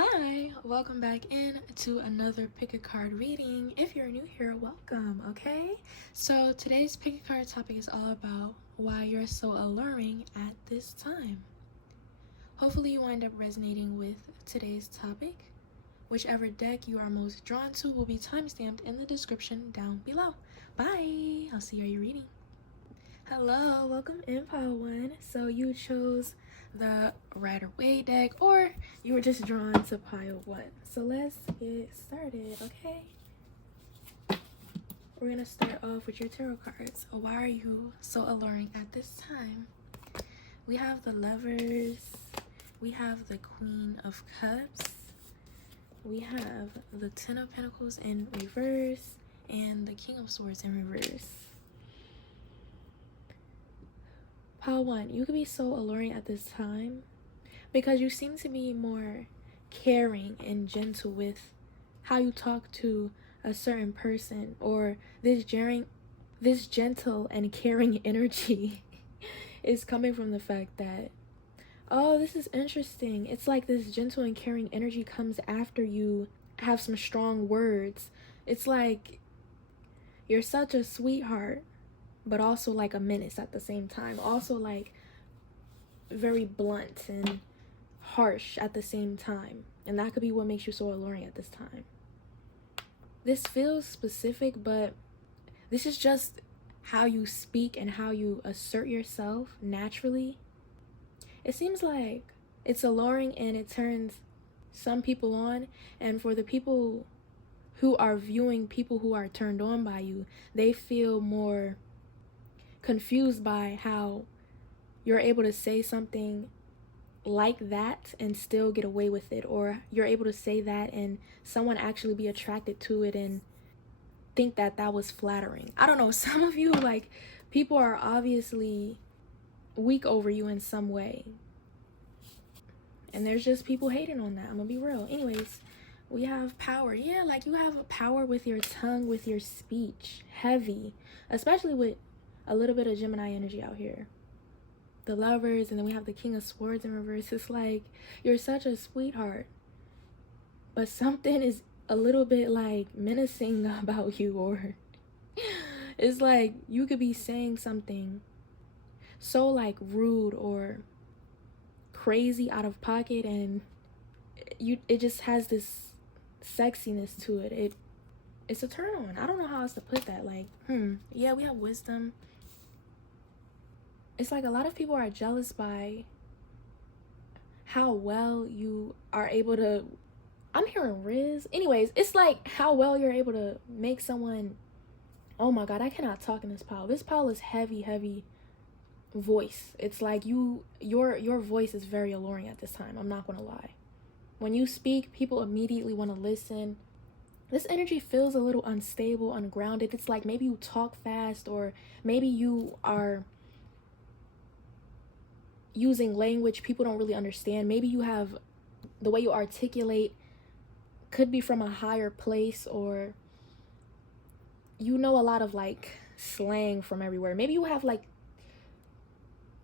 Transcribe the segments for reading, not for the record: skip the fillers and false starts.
Hi, welcome back in to another pick a card reading. If you're new here, welcome, okay? So today's pick a card topic is all about why you're so alluring at this time. Hopefully you wind up resonating with today's topic. Whichever deck you are most drawn to will be timestamped in the description down below. Bye! I'll see you reading. Hello, welcome in, Pile 1. So you chose the Waite deck, or you were just drawn to pile 1. So let's get started, okay? We're gonna start off with your tarot cards. Why are you so alluring at this time? We have the Lovers, we have the Queen of Cups, we have the Ten of Pentacles in reverse, and the King of Swords in reverse. Pile 1, you could be so alluring at this time because you seem to be more caring and gentle with how you talk to a certain person, or this gentle and caring energy is coming from the fact that, oh, this is interesting. It's like this gentle and caring energy comes after you have some strong words. It's like you're such a sweetheart, but also like a menace at the same time. Also like very blunt and harsh at the same time. And that could be what makes you so alluring at this time. This feels specific, but this is just how you speak and how you assert yourself naturally. It seems like it's alluring and it turns some people on. And for the people who are viewing people who are turned on by you, they feel more confused by how you're able to say something like that and still get away with it, or you're able to say that and someone actually be attracted to it and think that that was flattering. I don't know, some of you, like, people are obviously weak over you in some way, and there's just people hating on that. I'm gonna be real. Anyways, we have power. Yeah, like you have power with your tongue, with your speech, heavy, especially with a little bit of Gemini energy out here. The Lovers, and then we have the King of Swords in reverse. It's like you're such a sweetheart, but something is a little bit like menacing about you, or it's like you could be saying something so like rude or crazy out of pocket, and it just has this sexiness to it. It's a turn on. I don't know how else to put that. Like, yeah, we have Wisdom. It's like a lot of people are jealous by how well you are able to, I'm hearing Riz. Anyways, it's like how well you're able to make someone, oh my God, I cannot talk in this pile. This pile is heavy voice. It's like your voice is very alluring at this time. I'm not gonna lie. When you speak, people immediately want to listen. This energy feels a little unstable, ungrounded. It's like maybe you talk fast, or maybe you are using language people don't really understand. Maybe you have, the way you articulate could be from a higher place, or you know a lot of like slang from everywhere. Maybe you have like,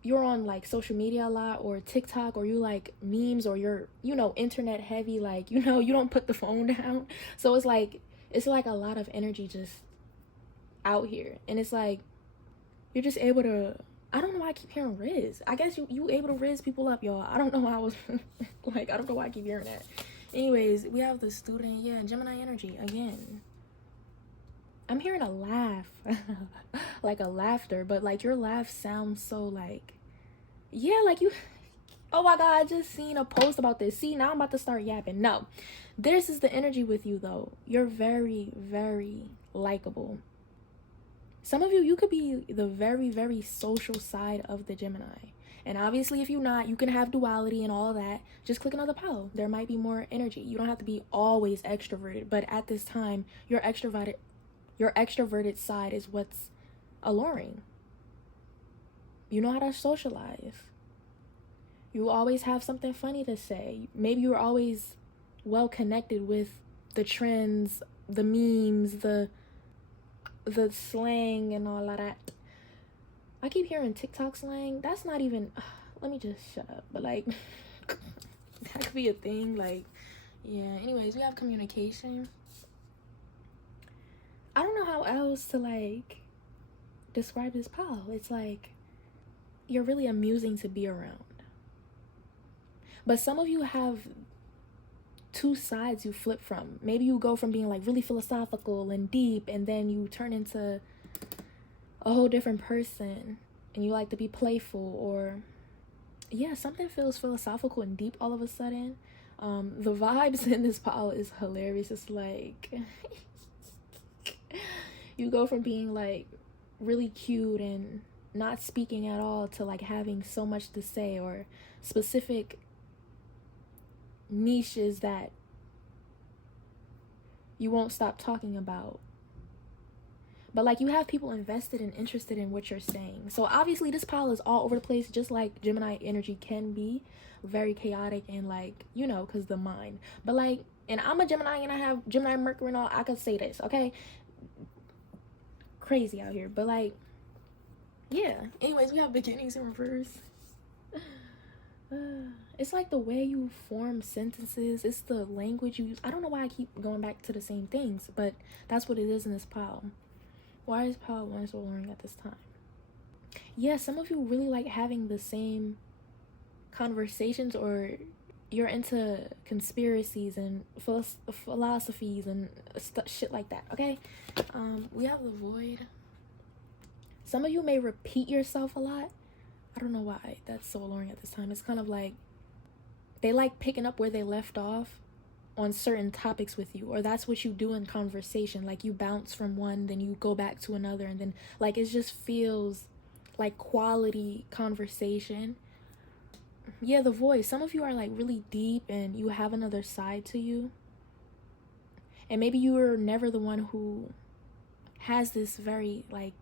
you're on like social media a lot, or TikTok, or you like memes, or you're, you know, internet heavy, like, you know, you don't put the phone down. So it's like a lot of energy just out here, and it's like you're just able to, I don't know why I keep hearing Riz. I guess you able to Riz people up, y'all. I don't know how I was like, I don't know why I keep hearing that. Anyways, we have the Student. Yeah, Gemini energy again. I'm hearing a laugh. Like a laughter, but like your laugh sounds so like, yeah, like you, oh my God, I just seen a post about this. See, now I'm about to start yapping. No, this is the energy with you though. You're very likable. Some of you could be the very social side of the Gemini. And obviously, if you're not, you can have duality and all of that. Just click another pile. There might be more energy. You don't have to be always extroverted. But at this time, your extroverted side is what's alluring. You know how to socialize. You always have something funny to say. Maybe you're always well connected with the trends, the memes, the slang and all of that. I keep hearing TikTok slang. That's not even, let me just shut up. But like, that could be a thing. Like, Yeah, anyways, we have communication. I don't know how else to like describe this pile. It's like you're really amusing to be around. But some of you have two sides you flip from. Maybe you go from being like really philosophical and deep, and then you turn into a whole different person and you like to be playful, or yeah, something feels philosophical and deep all of a sudden. The vibes in this pile is hilarious. It's like you go from being like really cute and not speaking at all to like having so much to say, or specific niches that you won't stop talking about. But like you have people invested and interested in what you're saying. So obviously this pile is all over the place, just like Gemini energy can be. Very chaotic and like, you know, because the mind. But like, and I'm a Gemini and I have Gemini Mercury and all. I could say this, okay? Crazy out here. But like, yeah. Anyways, we have beginnings in reverse. It's like the way you form sentences. It's the language you use. I don't know why I keep going back to the same things, but that's what it is in this pile. Why is pile 1 so alluring at this time? Yeah, some of you really like having the same conversations, or you're into conspiracies and philosophies and shit like that, okay? We have the void. Some of you may repeat yourself a lot. I don't know why that's so alluring at this time. It's kind of like they like picking up where they left off on certain topics with you, or that's what you do in conversation. Like you bounce from one, then you go back to another, and then like it just feels like quality conversation. Yeah, the voice. Some of you are like really deep and you have another side to you, and maybe you were never the one who has this very like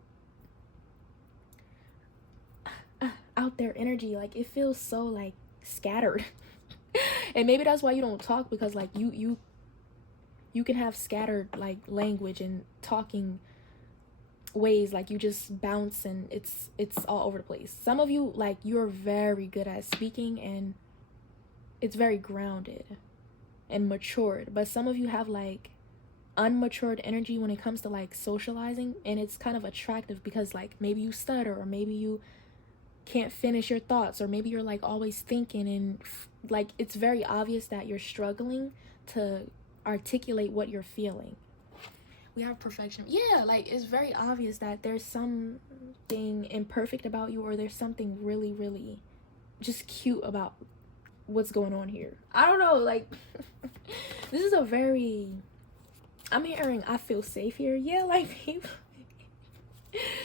out there energy. Like it feels so like scattered. And maybe that's why you don't talk, because like you can have scattered like language and talking ways. Like you just bounce and it's all over the place. Some of you, like, you're very good at speaking and it's very grounded and matured, but some of you have like unmatured energy when it comes to like socializing, and it's kind of attractive because like maybe you stutter, or maybe you can't finish your thoughts, or maybe you're like always thinking, and like it's very obvious that you're struggling to articulate what you're feeling. We have perfection. Yeah, like it's very obvious that there's something imperfect about you, or there's something really, really just cute about what's going on here. I don't know, like this is a very, I'm hearing I feel safe here. Yeah, like people,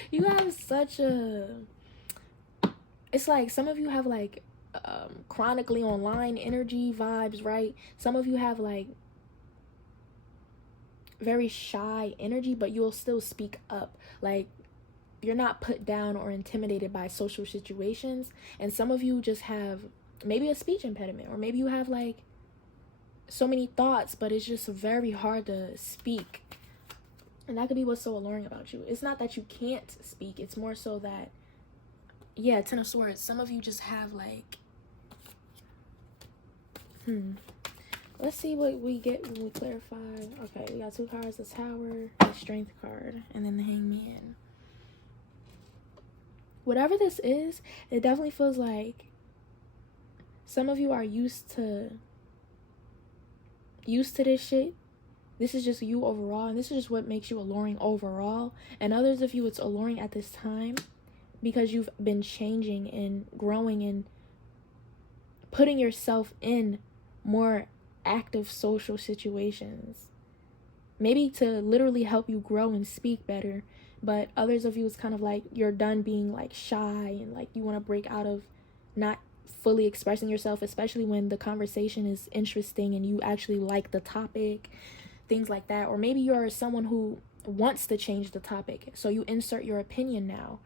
you have such a, it's like some of you have like chronically online energy vibes, right? Some of you have like very shy energy, but you'll still speak up. Like you're not put down or intimidated by social situations. And some of you just have maybe a speech impediment, or maybe you have like so many thoughts, but it's just very hard to speak. And that could be what's so alluring about you. It's not that you can't speak, it's more so that, yeah, Ten of Swords, some of you just have like let's see what we get when we clarify. Okay, we got 2 cards, the Tower, the Strength card, and then the Hangman. Whatever this is, it definitely feels like some of you are used to this shit. This is just you overall, and this is just what makes you alluring overall. And others of you, it's alluring at this time because you've been changing and growing and putting yourself in more active social situations, maybe to literally help you grow and speak better. But others of you, it's kind of like you're done being like shy, and like you want to break out of not fully expressing yourself, especially when the conversation is interesting and you actually like the topic, things like that. Or maybe you're someone who wants to change the topic, so you insert your opinion now.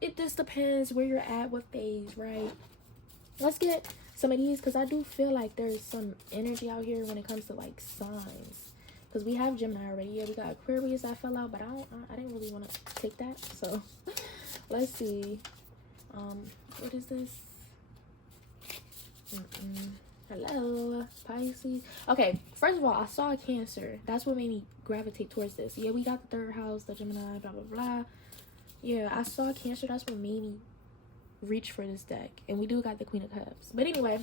It just depends where you're at, what phase, right? Let's get some of these, because I do feel like there's some energy out here when it comes to like signs, because we have Gemini already. Yeah, we got Aquarius that fell out, but I didn't really want to take that. So let's see. What is this? Hello, pile Pisces. Okay, first of all, I saw Cancer. That's what made me gravitate towards this. Yeah, we got the third house, the Gemini, blah blah blah. Yeah, I saw Cancer. That's what made me reach for this deck. And we do got the Queen of Cups. But anyway,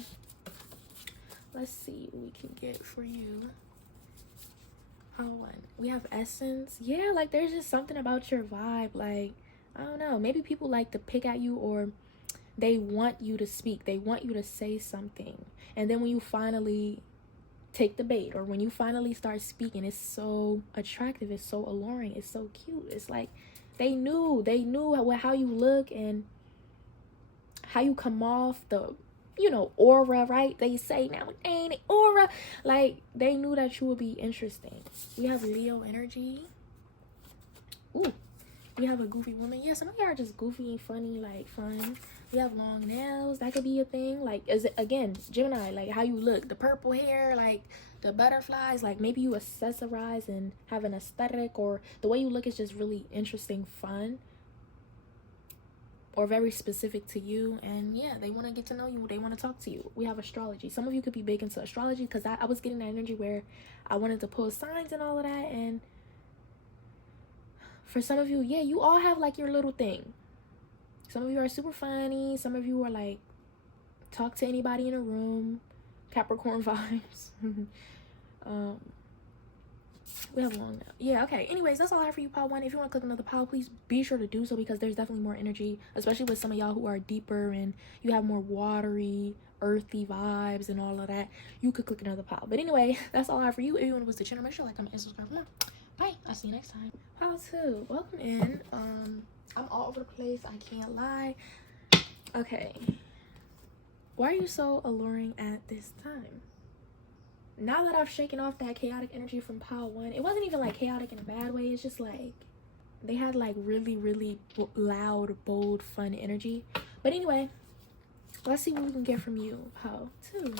let's see what we can get for you. One. We have Essence. Yeah, like there's just something about your vibe. Like, I don't know. Maybe people like to pick at you, or they want you to speak. They want you to say something. And then when you finally take the bait, or when you finally start speaking, it's so attractive. It's so alluring. It's so cute. It's like they knew how you look and how you come off, the aura, right? They say now, ain't it aura? Like, they knew that you would be interesting. We have Leo energy. Ooh, we have a goofy woman. Yeah, some of y'all are just goofy and funny, like fun. We have long nails. That could be a thing. Like, is it, again, Gemini, like how you look, the purple hair, like the butterflies. Like, maybe you accessorize and have an aesthetic, or the way you look is just really interesting, fun, or very specific to you. And yeah, they want to get to know you. They want to talk to you. We have astrology. Some of you could be big into astrology, because I was getting that energy where I wanted to pull signs and all of that. And for some of you, yeah, you all have like your little thing. Some of you are super funny. Some of you are like, talk to anybody in a room. Capricorn vibes. We have long now. Yeah, okay. Anyways, that's all I have for you, pile one. If you want to click another pile, please be sure to do so, because there's definitely more energy, especially with some of y'all who are deeper and you have more watery, earthy vibes and all of that. You could click another pile. But anyway, that's all I have for you. If you want to boost the channel, make sure to like, comment, and subscribe for more. Bye. I'll see you next time. Pile two, welcome in. I'm all over the place. I can't lie. Okay. Why are you so alluring at this time? Now that I've shaken off that chaotic energy from pile one, it wasn't even like chaotic in a bad way. It's just like they had like really, really loud, bold, fun energy. But anyway, let's see what we can get from you, pile two.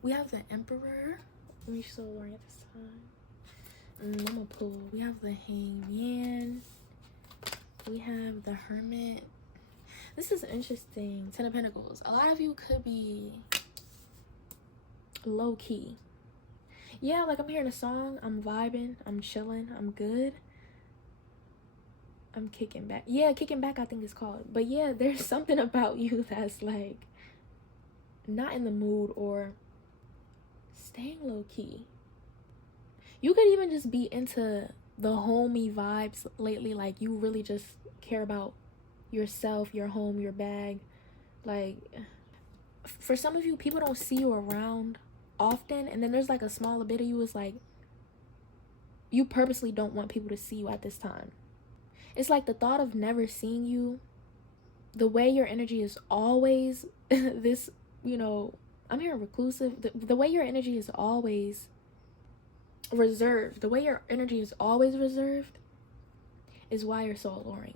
We have the Emperor. Let me so alluring at this time. I'm gonna pull. We have the Hangman. We have the Hermit. This is interesting. Ten of Pentacles. A lot of you could be low key. Yeah, like I'm hearing a song, I'm vibing, I'm chilling, I'm good. I'm kicking back. Yeah, kicking back I think it's called. But yeah, there's something about you that's like not in the mood, or staying low key. You could even just be into the homey vibes lately. Like, you really just care about yourself, your home, your bag. Like, for some of you, people don't see you around often, and then there's like a smaller bit of you is like, you purposely don't want people to see you at this time. It's like the thought of never seeing you, the way your energy is always this, I'm hearing reclusive, the way your energy is always reserved, the way your energy is always reserved is why you're so alluring.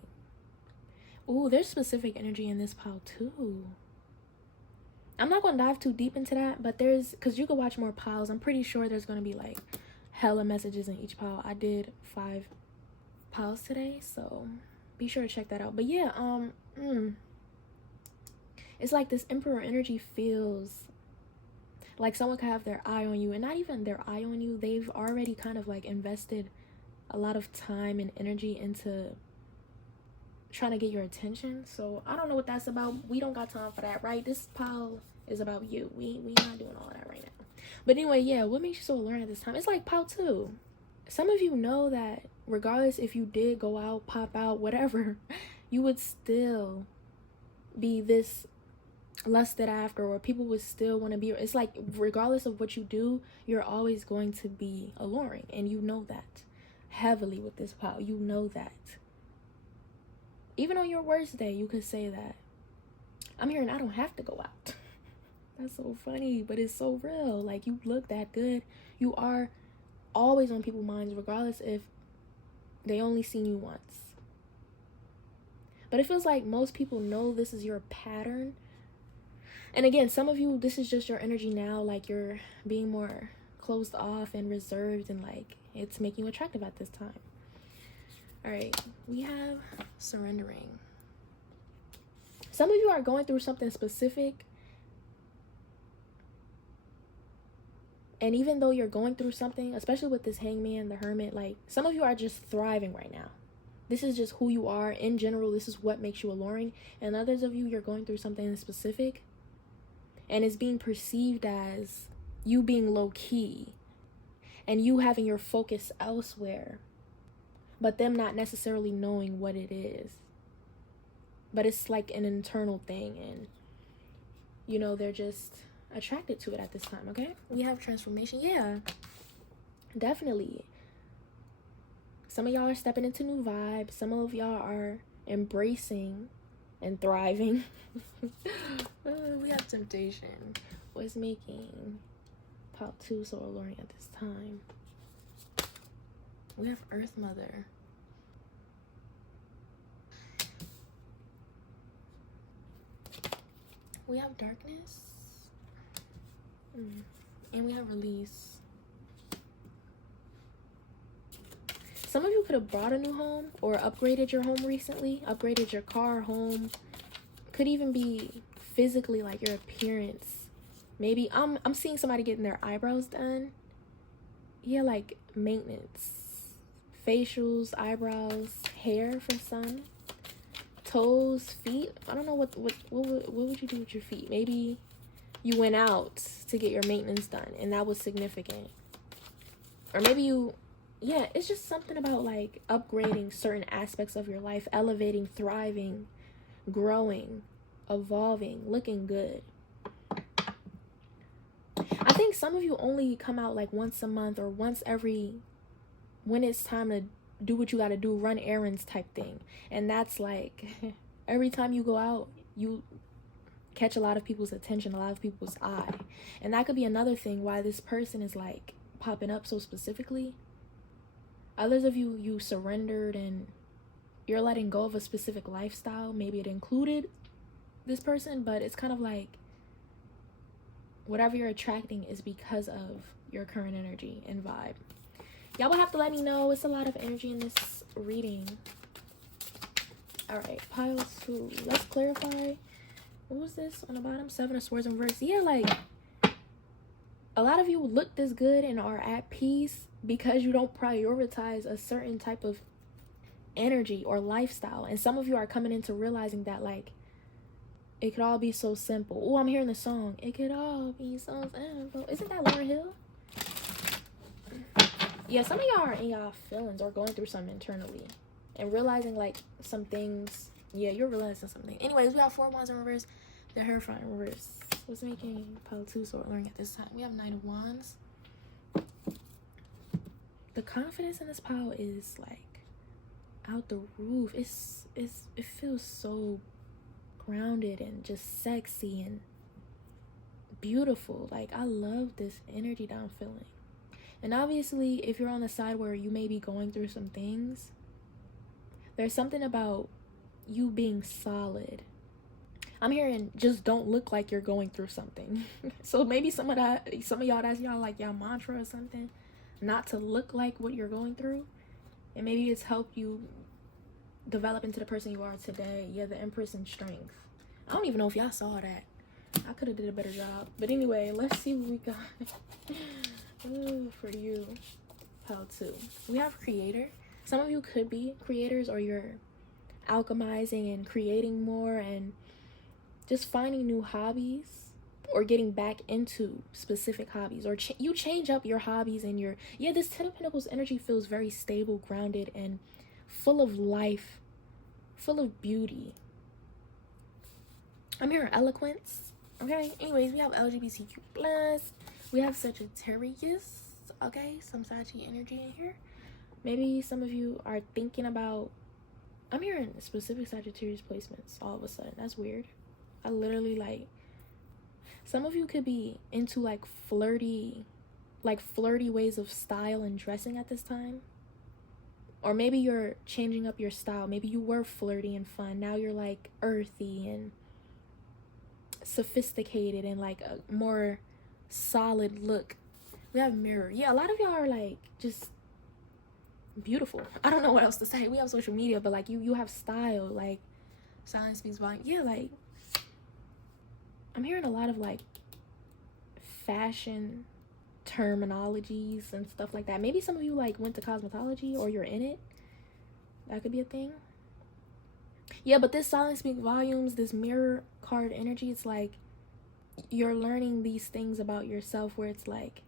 Ooh, there's specific energy in this pile too. I'm not going to dive too deep into that, but because you could watch more piles. I'm pretty sure there's going to be like hella messages in each pile. I did 5 piles today, so be sure to check that out. But yeah, it's like this Emperor energy feels like someone could have their eye on you, and not even their eye on you. They've already kind of like invested a lot of time and energy into trying to get your attention. So I don't know what that's about. We don't got time for that, right? This pile is about you. We not doing all of that right now. But anyway, yeah, what makes you so alluring at this time? It's like pile two. Some of you know that regardless if you did go out, pop out, whatever, you would still be this lusted after, or people would still want to be. It's like regardless of what you do, you're always going to be alluring, and you know that heavily with this pile. You know that. Even on your worst day, you could say that. I'm hearing I don't have to go out. That's so funny, but it's so real. Like, you look that good. You are always on people's minds, regardless if they only seen you once. But it feels like most people know this is your pattern. And again, some of you, this is just your energy now. Like, you're being more closed off and reserved, and like it's making you attractive at this time. All right, we have surrendering. Some of you are going through something specific, And even though you're going through something, especially with this hangman, the hermit, like some of you are just thriving right now. This is just who you are in general. This is what makes you alluring. And others of you, you're going through something specific, and it's being perceived as you being low key and you having your focus elsewhere, but them not necessarily knowing what it is. But it's like an internal thing, and you know, they're just attracted to it at this time. Okay, we have transformation. Yeah, definitely. Some of y'all are stepping into new vibes. Some of y'all are embracing and thriving. We have temptation. What's making pile 2 so alluring at this time? We have Earth Mother. We have darkness. And we have release. Some of you could have bought a new home or upgraded your home recently. Upgraded your car, home. Could even be physically, like your appearance. Maybe I'm seeing somebody getting their eyebrows done. Yeah, like maintenance. Facials, eyebrows, hair for some. Toes, feet. I don't know what would you do with your feet? Maybe you went out to get your maintenance done and that was significant. Or maybe you, yeah, it's just something about like upgrading certain aspects of your life, elevating, thriving, growing, evolving, looking good. I think some of you only come out like once a month or once every, when it's time to do what you got to do, run errands type thing. And that's like every time you go out, you catch a lot of people's attention, a lot of people's eye. And that could be another thing why this person is like popping up so specifically. Others of you, you surrendered and you're letting go of a specific lifestyle. Maybe it included this person, but it's kind of like whatever you're attracting is because of your current energy and vibe. Y'all will have to let me know. It's a lot of energy in this reading. All right, pile 2. Let's clarify. What was this on the bottom? 7 of Swords in reverse. Yeah, like a lot of you look this good and are at peace because you don't prioritize a certain type of energy or lifestyle. And some of you are coming into realizing that like it could all be so simple. Oh, I'm hearing the song. It could all be so simple. Isn't that Lauryn Hill? Yeah, some of y'all are in y'all feelings or going through something internally and realizing like some things. Yeah, you're realizing something. Anyways, we have 4 Wands in reverse. The Hierophant in reverse. What's making pile 2 so alluring at this time? We have 9 of Wands. The confidence in this pile is like out the roof. It feels so grounded and just sexy and beautiful. Like I love this energy that I'm feeling. And obviously, if you're on the side where you may be going through some things, there's something about you being solid. I'm hearing just don't look like you're going through something. So maybe some of y'all, that's y'all like y'all mantra or something, not to look like what you're going through. And maybe it's helped you develop into the person you are today. Yeah, the Empress in strength. I don't even know if y'all saw that. I could have did a better job. But anyway, let's see what we got. Ooh, for you, pile 2. We have creator. Some of you could be creators, or you're alchemizing and creating more and just finding new hobbies or getting back into specific hobbies, or you change up your hobbies and your, yeah, this 10 of Pentacles energy feels very stable, grounded, and full of life, full of beauty. I'm hearing eloquence. Okay, anyways, we have LGBTQ plus. We have Sagittarius, okay, some Saggy energy in here. Maybe some of you are thinking about, I'm hearing specific Sagittarius placements all of a sudden. That's weird. I literally like, some of you could be into like flirty ways of style and dressing at this time. Or maybe you're changing up your style. Maybe you were flirty and fun. Now you're like earthy and sophisticated and like a more solid look. We have mirror. Yeah, a lot of y'all are like just beautiful. I don't know what else to say. We have social media, but like you have style. Like silence speaks volume. Yeah, like I'm hearing a lot of like fashion terminologies and stuff like that. Maybe some of you like went to cosmetology or you're in it. That could be a thing. Yeah, but this silence speak volumes, this mirror card energy, it's like you're learning these things about yourself where it's like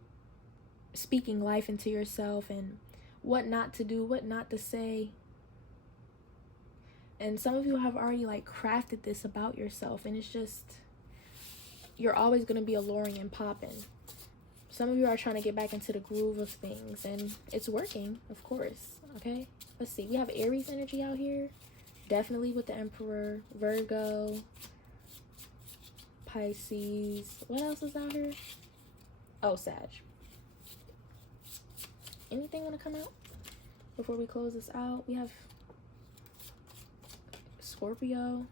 speaking life into yourself and what not to do, what not to say. And some of you have already like crafted this about yourself, and it's just, you're always going to be alluring and popping. Some of you are trying to get back into the groove of things, and it's working, of course. Okay, let's see. We have Aries energy out here, definitely with the Emperor, Virgo, Pisces. What else is out here? Oh, Sag. Anything want to come out before we close this out? We have Scorpio,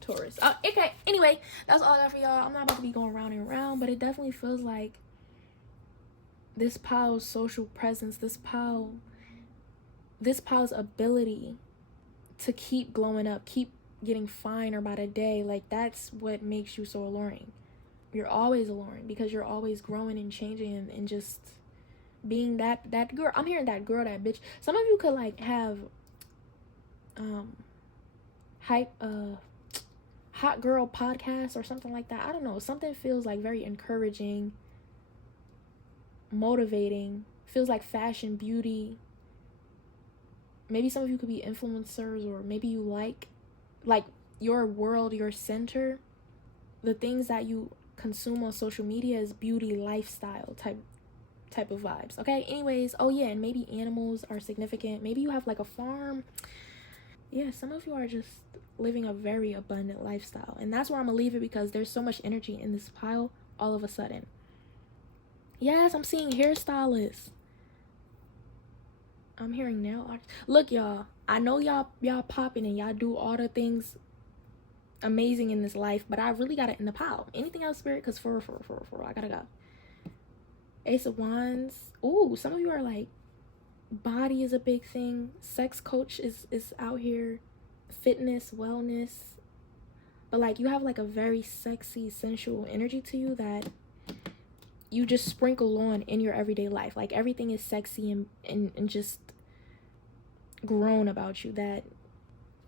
Taurus. Oh, okay. Anyway, that's all I got for y'all. I'm not about to be going round and round, but it definitely feels like this Pow's social presence, this Pow's ability to keep glowing up, keep getting finer by the day, like that's what makes you so alluring. You're always alluring because you're always growing and changing and just being that girl. I'm hearing that girl, that bitch. Some of you could like have hot girl podcast or something like that. I don't know, something feels like very encouraging, motivating, feels like fashion, beauty. Maybe some of you could be influencers, or maybe you like your world, your center, the things that you consume on social media is beauty, lifestyle type of vibes. Okay, anyways, oh yeah, and maybe animals are significant. Maybe you have like a farm. Yeah, some of you are just living a very abundant lifestyle, and that's where I'm gonna leave it because there's so much energy in this pile all of a sudden. Yes, I'm seeing hairstylists. I'm hearing nail art. Look, y'all, I know y'all popping and y'all do all the things amazing in this life, but I really got it in the pile. Anything else, Spirit? Because for I gotta go. Ace of Wands. Ooh, some of you are like, body is a big thing. Sex coach is out here. Fitness, wellness. But like you have like a very sexy, sensual energy to you that you just sprinkle on in your everyday life. Like everything is sexy and just grown about you, that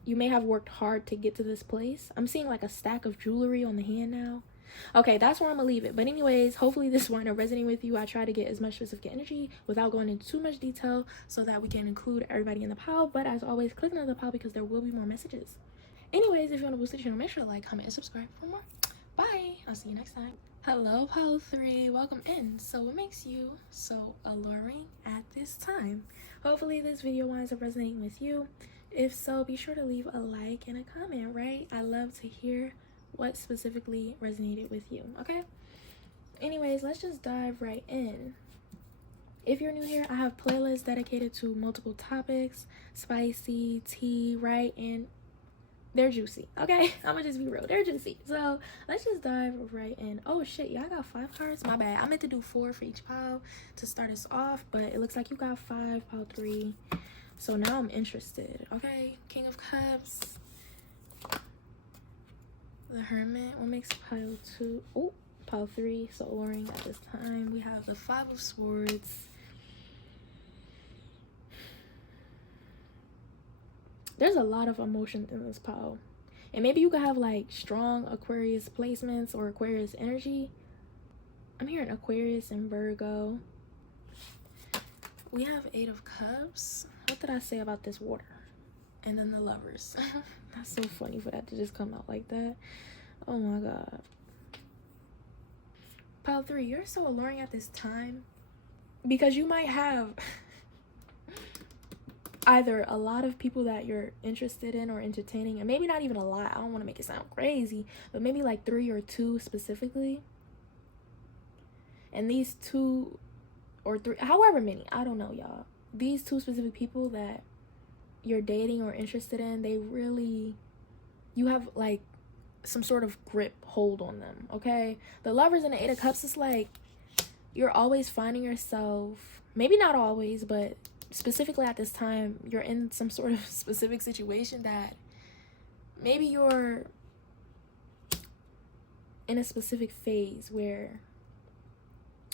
you may have worked hard to get to this place. I'm seeing like a stack of jewelry on the hand now. Okay, that's where I'm gonna leave it. But anyways, hopefully this one will resonate with you. I try to get as much specific energy without going into too much detail so that we can include everybody in the pile. But as always, click on the pile because there will be more messages. Anyways, if you want to boost the channel, make sure to like, comment, and subscribe for more. Bye. I'll see you next time. Hello, pile 3. Welcome in. So what makes you so alluring at this time? Hopefully this video winds up resonating with you. If so, be sure to leave a like and a comment, right? I love to hear what specifically resonated with you. Okay, anyways, let's just dive right in. If you're new here, I have playlists dedicated to multiple topics, spicy, tea, right? And they're juicy. Okay, I'm gonna just be real, they're juicy. So let's just dive right in. Oh shit, y'all got 5 cards? My bad. I meant to do 4 for each pile to start us off, but it looks like you got 5, pile 3. So now I'm interested. Okay, King of Cups, the Hermit. What makes pile 2? Oh, pile 3 so alluring at this time. We have the 5 of Swords. There's a lot of emotions in this pile, and maybe you could have like strong Aquarius placements or Aquarius energy. I'm hearing Aquarius and Virgo. We have 8 of Cups. What did I say about this water? And then the Lovers. That's so funny for that to just come out like that. Oh my god. Pile 3, you're so alluring at this time because you might have either a lot of people that you're interested in or entertaining, and maybe not even a lot. I don't want to make it sound crazy, but maybe like 3 or 2 specifically. And these 2 or 3, however many, I don't know, y'all. These 2 specific people that you're dating or interested in, they really, you have like some sort of grip hold on them. Okay, the Lovers and the 8 of Cups is like you're always finding yourself, maybe not always, but specifically at this time, you're in some sort of specific situation that maybe you're in a specific phase where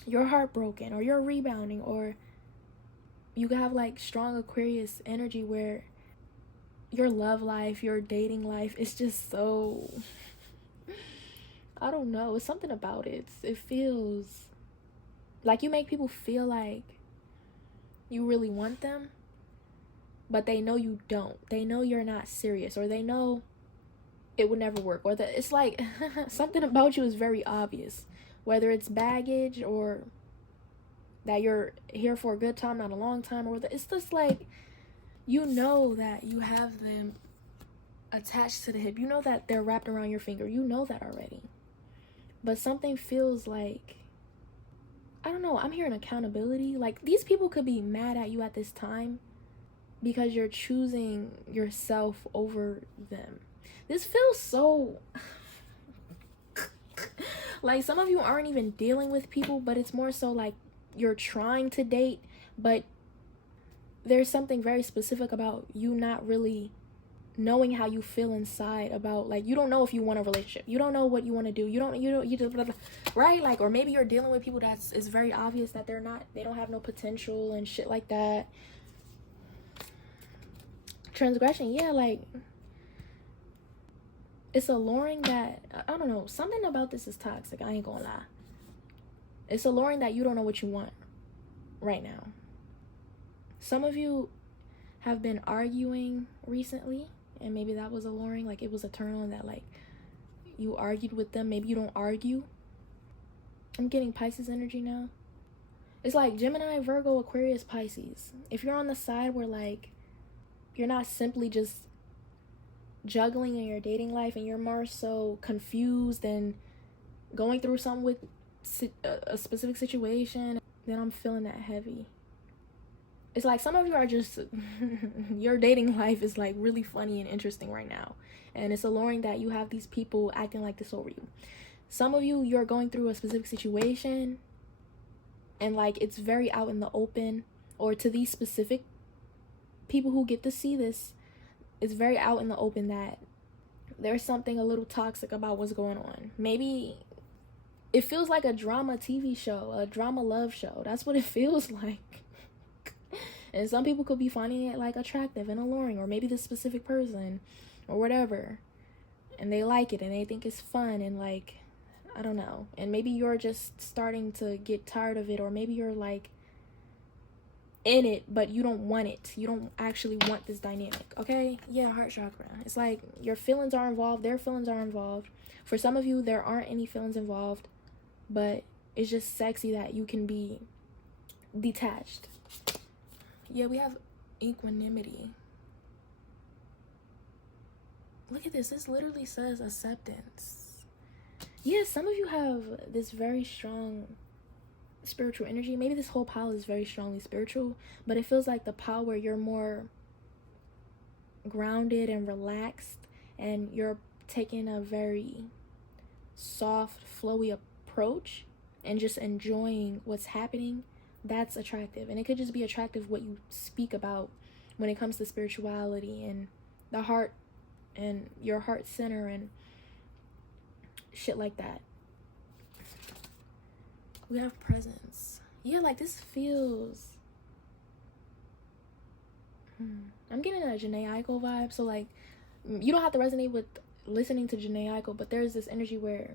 you're heartbroken or you're rebounding, or you have like strong Aquarius energy where your love life, your dating life is just so, I don't know, it's something about it. It feels like you make people feel like you really want them, but they know you don't. They know you're not serious, or they know it would never work, or that it's like something about you is very obvious, whether it's baggage or that you're here for a good time, not a long time, or it's just like, you know that you have them attached to the hip. You know that they're wrapped around your finger. You know that already. But something feels like, I don't know, I'm hearing accountability. Like, these people could be mad at you at this time because you're choosing yourself over them. This feels so like some of you aren't even dealing with people, but it's more so like you're trying to date, but there's something very specific about you not really knowing how you feel inside about, like, you don't know if you want a relationship. You don't know what you want to do. You just blah, blah, right? Like, or maybe you're dealing with people that's, it's very obvious that they don't have no potential and shit like that. Transgression, yeah, like, it's alluring that, I don't know, something about this is toxic. I ain't gonna lie. It's alluring that you don't know what you want right now. Some of you have been arguing recently, and maybe that was alluring. Like, it was a turn on that, like, you argued with them. Maybe you don't argue. I'm getting Pisces energy now. It's like Gemini, Virgo, Aquarius, Pisces. If you're on the side where, like, you're not simply just juggling in your dating life, and you're more so confused and going through something with a specific situation, then I'm feeling that heavy. It's like some of you are just your dating life is like really funny and interesting right now, and it's alluring that you have these people acting like this over you. Some of you, you're going through a specific situation, and like it's very out in the open, or to these specific people who get to see this, it's very out in the open that there's something a little toxic about what's going on. Maybe it feels like a drama TV show, a drama love show. That's what it feels like. And some people could be finding it like attractive and alluring, or maybe this specific person or whatever, and they like it and they think it's fun, and like, I don't know. And maybe you're just starting to get tired of it, or maybe you're like in it, but you don't want it. You don't actually want this dynamic, okay? Yeah, heart chakra. It's like your feelings are involved, their feelings are involved. For some of you, there aren't any feelings involved, but it's just sexy that you can be detached. Yeah, we have equanimity. Look at this. This literally says acceptance. Yeah, some of you have this very strong spiritual energy. Maybe this whole pile is very strongly spiritual, but it feels like the pile where you're more grounded and relaxed, and you're taking a very soft, flowy approach and just enjoying what's happening. That's attractive. And it could just be attractive what you speak about when it comes to spirituality and the heart and your heart center and shit like that. We have presence. Yeah, like this feels, I'm getting a Jhené Aiko vibe. So like, you don't have to resonate with listening to Jhené Aiko, but there's this energy where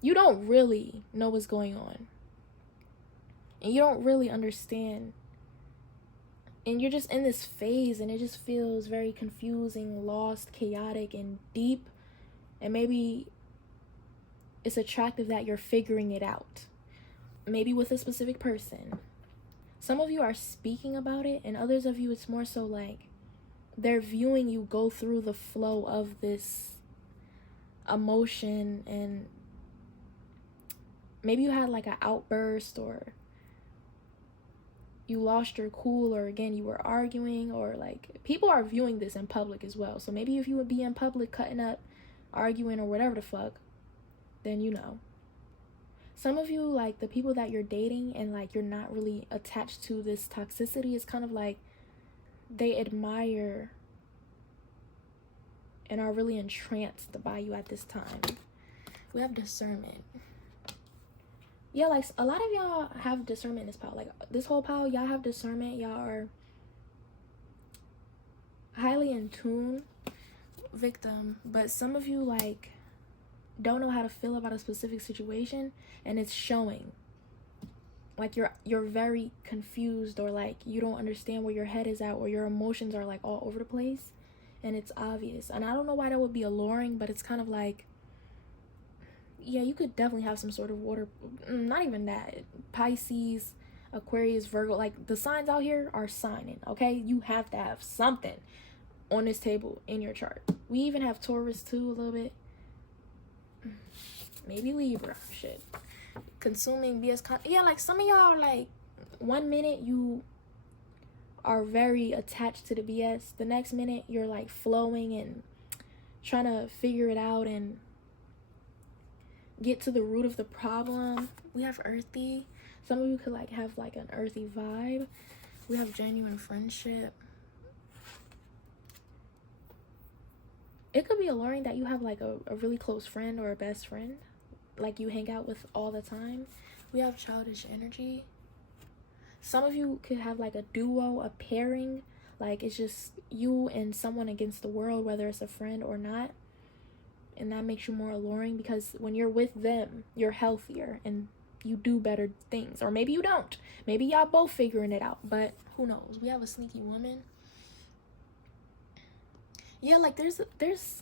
you don't really know what's going on, and you don't really understand, and you're just in this phase, and it just feels very confusing, lost, chaotic, and deep. And maybe it's attractive that you're figuring it out, maybe with a specific person. Some of you are speaking about it, and others of you, it's more so like they're viewing you go through the flow of this emotion, and maybe you had like an outburst, or you lost your cool, or again, you were arguing, or like people are viewing this in public as well. So maybe if you would be in public cutting up, arguing, or whatever the fuck, then you know. Some of you, like the people that you're dating and like you're not really attached to this toxicity, is kind of like they admire and are really entranced by you at this time. We have discernment. Yeah, like a lot of y'all have discernment in this pile. Like this whole pile, y'all have discernment. Y'all are highly in tune, victim. But some of you like don't know how to feel about a specific situation, and it's showing. Like you're very confused, or like you don't understand where your head is at, or your emotions are like all over the place, and it's obvious. And I don't know why that would be alluring, but it's kind of like, yeah, you could definitely have some sort of water, not even that, Pisces, Aquarius, Virgo, like the signs out here are signing, okay? You have to have something on this table in your chart. We even have Taurus too, a little bit. Maybe Libra, shit. Consuming BS yeah, like some of y'all are like, 1 minute you are very attached to the BS, the next minute you're like flowing and trying to figure it out and get to the root of the problem. We have earthy. Some of you could like have like an earthy vibe. We have genuine friendship. It could be alluring that you have like a really close friend or a best friend, like you hang out with all the time. We have childish energy. Some of you could have like a duo, a pairing, like it's just you and someone against the world, whether it's a friend or not. And that makes you more alluring, because when you're with them, you're healthier and you do better things. Or maybe you don't. Maybe y'all both figuring it out, but who knows? We have a sneaky woman. Yeah, like there's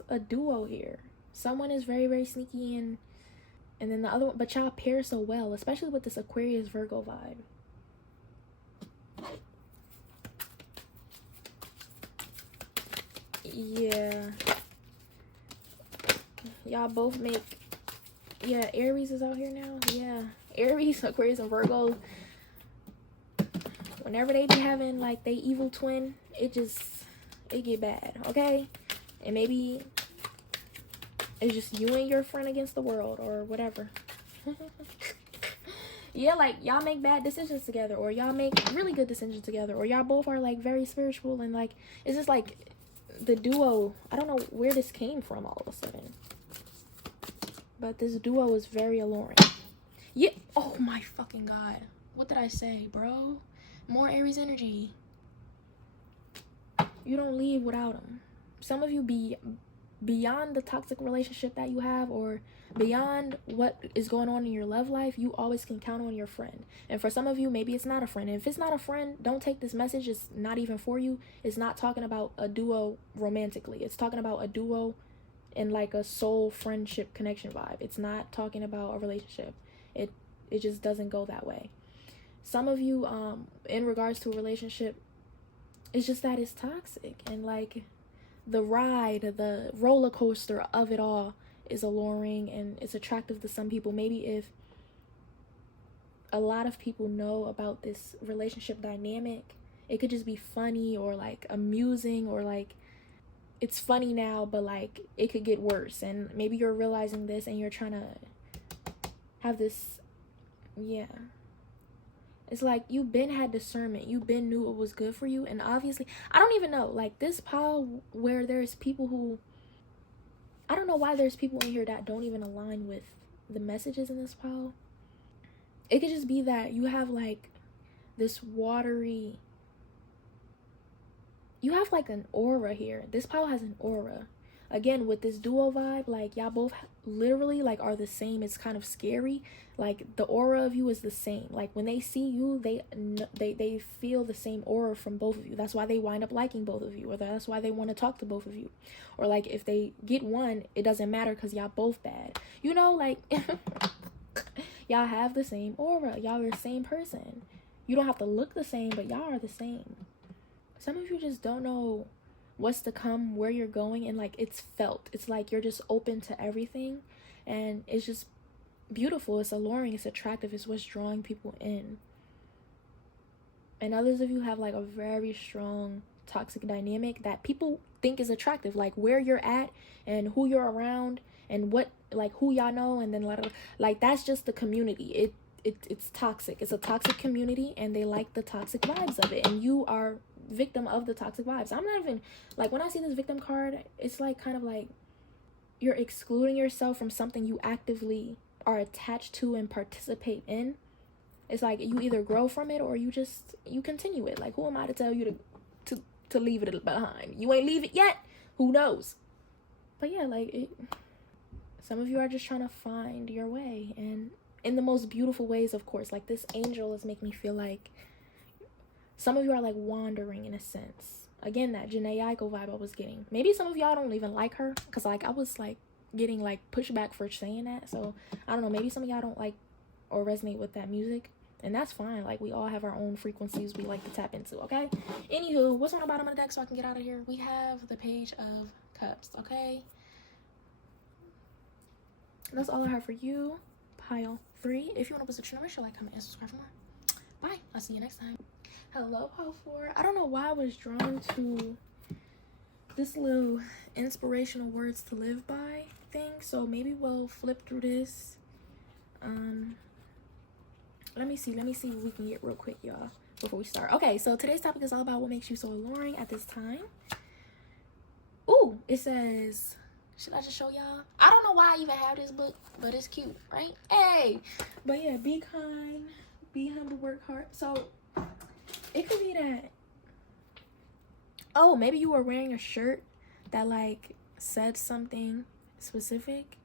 a duo here. Someone is very, very sneaky, and then the other one, but y'all pair so well, especially with this Aquarius Virgo vibe. Yeah. Y'all both make, yeah, Aries is out here now. Yeah. Aries, Aquarius, and Virgo. Whenever they be having like they evil twin, it get bad, okay? And maybe it's just you and your friend against the world or whatever. Yeah, like y'all make bad decisions together, or y'all make really good decisions together, or y'all both are like very spiritual, and like it's just like the duo. I don't know where this came from all of a sudden, but this duo is very alluring. Yeah. Oh my fucking god. What did I say, bro? More Aries energy. You don't leave without them. Some of you be beyond the toxic relationship that you have, or beyond what is going on in your love life, you always can count on your friend. And for some of you, maybe it's not a friend. And if it's not a friend, don't take this message. It's not even for you. It's not talking about a duo romantically. It's talking about a duo in like a soul friendship connection vibe. It's not talking about a relationship. It just doesn't go that way. Some of you, in regards to a relationship, it's just that it's toxic, and like the ride, the roller coaster of it all is alluring, and it's attractive to some people. Maybe if a lot of people know about this relationship dynamic, it could just be funny or like amusing, or like it's funny now, but like it could get worse. And maybe you're realizing this and you're trying to have this, yeah. It's like you've been had discernment. You've been knew it was good for you. And obviously, I don't even know, like this pile where there's people who, I don't know why there's people in here that don't even align with the messages in this pile. It could just be that you have like this watery, you have like an aura here. This pile has an aura. Again, with this duo vibe, like y'all both literally like are the same. It's kind of scary. Like the aura of you is the same. Like when they see you, they feel the same aura from both of you. That's why they wind up liking both of you, or that's why they want to talk to both of you. Or like if they get one, it doesn't matter because y'all both bad. You know, like y'all have the same aura. Y'all are the same person. You don't have to look the same, but y'all are the same. Some of you just don't know what's to come, where you're going, and like it's felt. It's like you're just open to everything, and it's just beautiful. It's alluring, it's attractive, it's what's drawing people in. And others of you have like a very strong toxic dynamic that people think is attractive, like where you're at and who you're around and what, like who y'all know, and then like that's just the community. It's toxic. It's a toxic community, and they like the toxic vibes of it, and you are victim of the toxic vibes. I'm not even like, when I see this victim card, it's like kind of like you're excluding yourself from something you actively are attached to and participate in, it's like you either grow from it or you continue it. Like, who am I to tell you to leave it behind? You ain't leave it yet. Who knows? But yeah, like, some of you are just trying to find your way, and in the most beautiful ways, of course. Like, this angel is making me feel like some of you are like wandering in a sense. Again, that Jhené Aiko vibe I was getting. Maybe some of y'all don't even like her, because like I was like getting like pushback for saying that. So I don't know, maybe some of y'all don't like or resonate with that music, and that's fine. Like, we all have our own frequencies we like to tap into, okay? Anywho, what's on the bottom of the deck so I can get out of here? We have the Page of Cups, okay? That's all I have for you. Pile 3. If you want to post your number, share, like, comment, and subscribe for more. Bye. I'll see you next time. Hello, Pile 4. I don't know why I was drawn to this little inspirational words to live by thing. So maybe we'll flip through this. Let me see what we can get real quick, y'all, before we start. Okay, so today's topic is all about what makes you so alluring at this time. Ooh, it says, should I just show y'all? I don't know why I even have this book, but it's cute, right? Hey! But yeah, be kind, be humble, work hard. So, it could be that, oh, maybe you were wearing a shirt that, like, said something specific.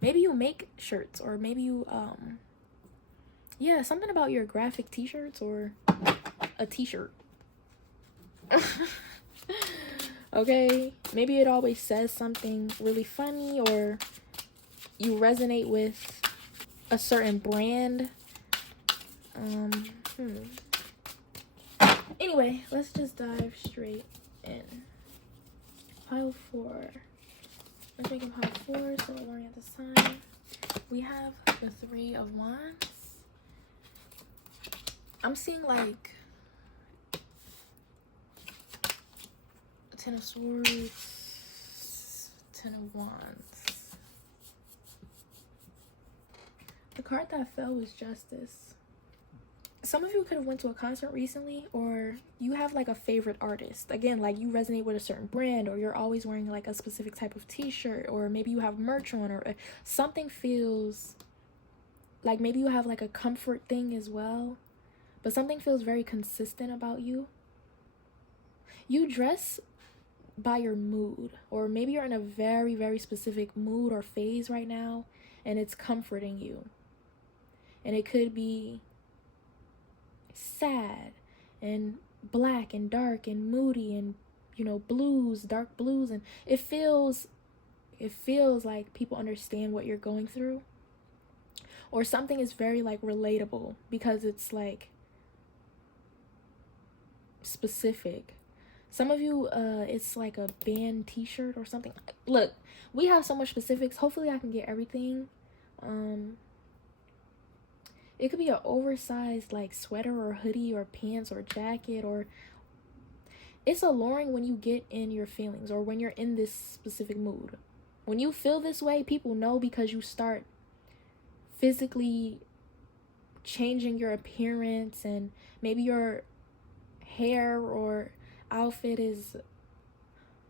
Maybe you make shirts, or maybe you, yeah, something about your graphic t-shirts, or a t-shirt. Okay, maybe it always says something really funny, or you resonate with a certain brand. Anyway, let's just dive straight in. Pile 4. Let's make a pile 4, so we're learning at this time. We have the 3 of Wands. I'm seeing like 10 of Swords, 10 of Wands. The card that fell was Justice. Some of you could have went to a concert recently, or you have like a favorite artist. Again, like you resonate with a certain brand, or you're always wearing like a specific type of t-shirt, or maybe you have merch on, or something feels like maybe you have like a comfort thing as well. But something feels very consistent about you. You dress by your mood, or maybe you're in a very, very specific mood or phase right now, and it's comforting you. And it could be sad and black and dark and moody and, you know, blues, dark blues, and it feels like people understand what you're going through. Or something is very like relatable because it's like specific. Some of you, it's like a band t-shirt or something. Look, we have so much specifics. Hopefully I can get everything. It could be an oversized like sweater or hoodie or pants or jacket, or it's alluring when you get in your feelings or when you're in this specific mood. When you feel this way, people know because you start physically changing your appearance, and maybe your hair or outfit is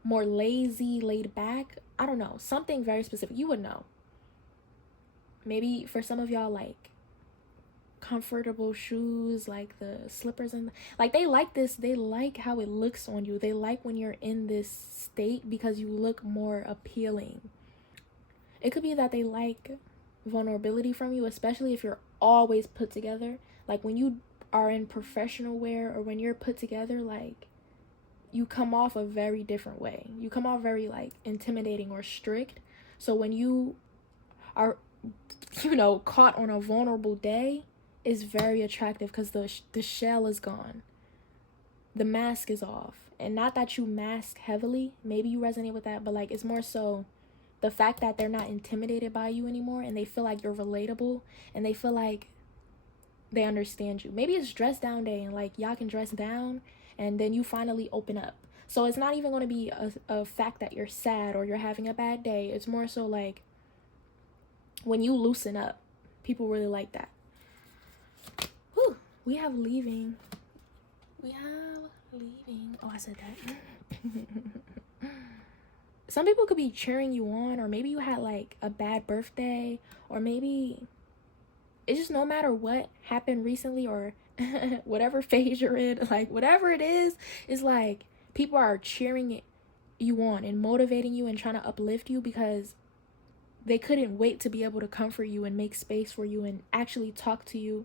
more lazy, laid back. I don't know, something very specific. You would know. Maybe for some of y'all, like comfortable shoes, like the slippers, and like they like this, they like how it looks on you. They like when you're in this state because you look more appealing. It could be that they like vulnerability from you, especially if you're always put together. Like when you are in professional wear, or when you're put together, like you come off a very different way. You come off very like intimidating or strict. So when you are, you know, caught on a vulnerable day, is very attractive because the shell is gone. The mask is off. And not that you mask heavily. Maybe you resonate with that, but like it's more so the fact that they're not intimidated by you anymore, and they feel like you're relatable, and they feel like they understand you. Maybe it's dress down day, and like y'all can dress down, and then you finally open up. So it's not even going to be a fact that you're sad or you're having a bad day. It's more so like when you loosen up, people really like that. Whew, we have leaving. Oh, I said that. some people could be cheering you on, or maybe you had like a bad birthday, or maybe it's just no matter what happened recently, or whatever phase you're in, like whatever it is like people are cheering you on and motivating you and trying to uplift you because they couldn't wait to be able to comfort you and make space for you and actually talk to you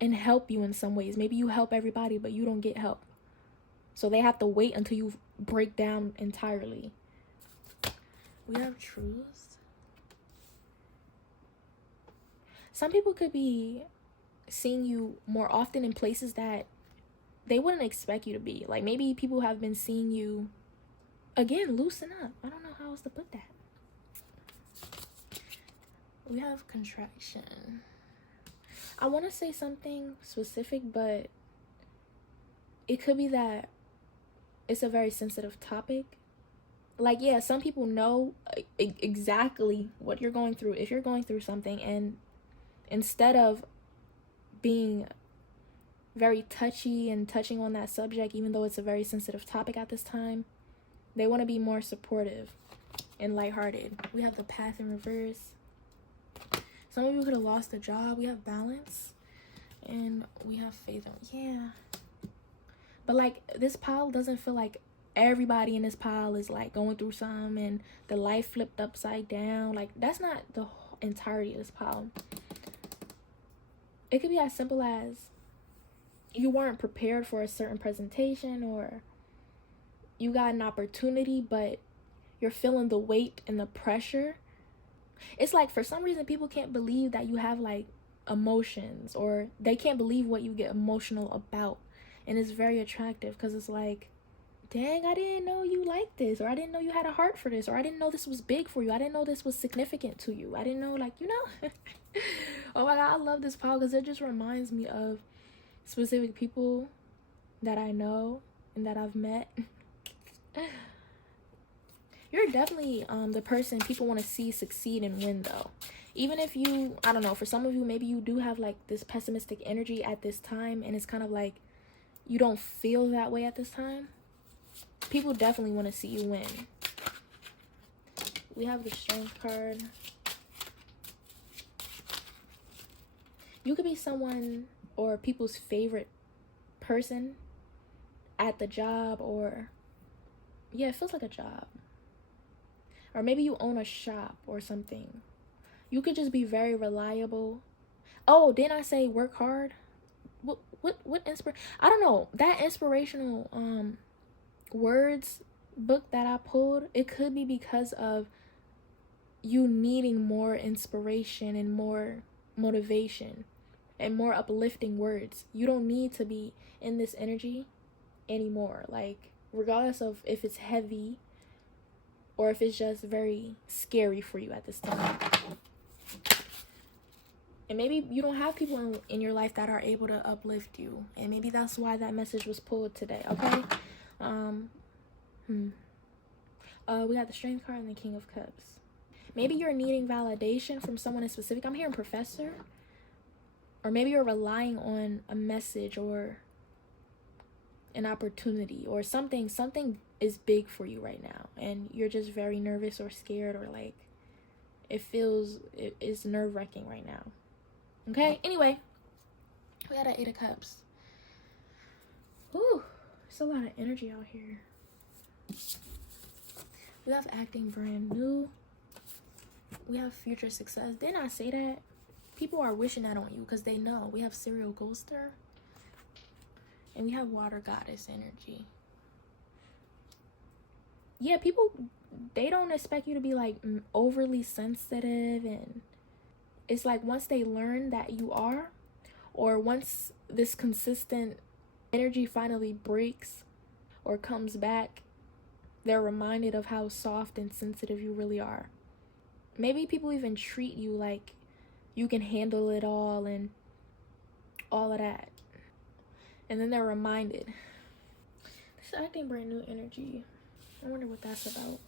and help you in some ways. Maybe you help everybody, but you don't get help. So they have to wait until you break down entirely. We have truths. Some people could be seeing you more often in places that they wouldn't expect you to be. Like maybe people have been seeing you, again, loosen up. I don't know how else to put that. We have contraction. I want to say something specific, but it could be that it's a very sensitive topic. Like, yeah, some people know exactly what you're going through if you're going through something, and instead of being very touchy and touching on that subject, even though it's a very sensitive topic at this time, they want to be more supportive and lighthearted. We have the path in reverse. Some of you could have lost a job. We have balance. And we have faith. Yeah. But like this pile doesn't feel like everybody in this pile is like going through something and the life flipped upside down. Like that's not the entirety of this pile. It could be as simple as you weren't prepared for a certain presentation, or you got an opportunity, but you're feeling the weight and the pressure. It's like for some reason people can't believe that you have like emotions, or they can't believe what you get emotional about. And it's very attractive because it's like, dang, I didn't know you liked this, or I didn't know you had a heart for this, or I didn't know this was big for you. I didn't know this was significant to you. I didn't know, like, you know. Oh my God, I love this pile because it just reminds me of specific people that I know and that I've met. You're definitely the person people want to see succeed and win, though. Even if you, I don't know, for some of you, maybe you do have like this pessimistic energy at this time, and it's kind of like you don't feel that way at this time. People definitely want to see you win. We have the Strength card. You could be someone or people's favorite person at the job, or yeah, it feels like a job. Or maybe you own a shop or something. You could just be very reliable. Oh, didn't I say work hard? What I don't know. That inspirational words book that I pulled, it could be because of you needing more inspiration and more motivation and more uplifting words. You don't need to be in this energy anymore. Like, regardless of if it's heavy or if it's just very scary for you at this time. And maybe you don't have people in your life that are able to uplift you. And maybe that's why that message was pulled today, okay? We got the Strength card and the King of Cups. Maybe you're needing validation from someone in specific. I'm hearing professor. Or maybe you're relying on a message or an opportunity or something. Something is big for you right now. And you're just very nervous or scared, or like it is nerve-wracking right now. Okay? Anyway, we got an 8 of Cups. Ooh, there's a lot of energy out here. We have acting brand new. We have future success. Didn't I say that? People are wishing that on you because they know. We have serial ghoster. And we have water goddess energy. Yeah, people, they don't expect you to be like overly sensitive, and it's like once they learn that you are, or once this consistent energy finally breaks or comes back, they're reminded of how soft and sensitive you really are. Maybe people even treat you like you can handle it all and all of that. And then they're reminded. This is acting brand new energy. I wonder what that's about.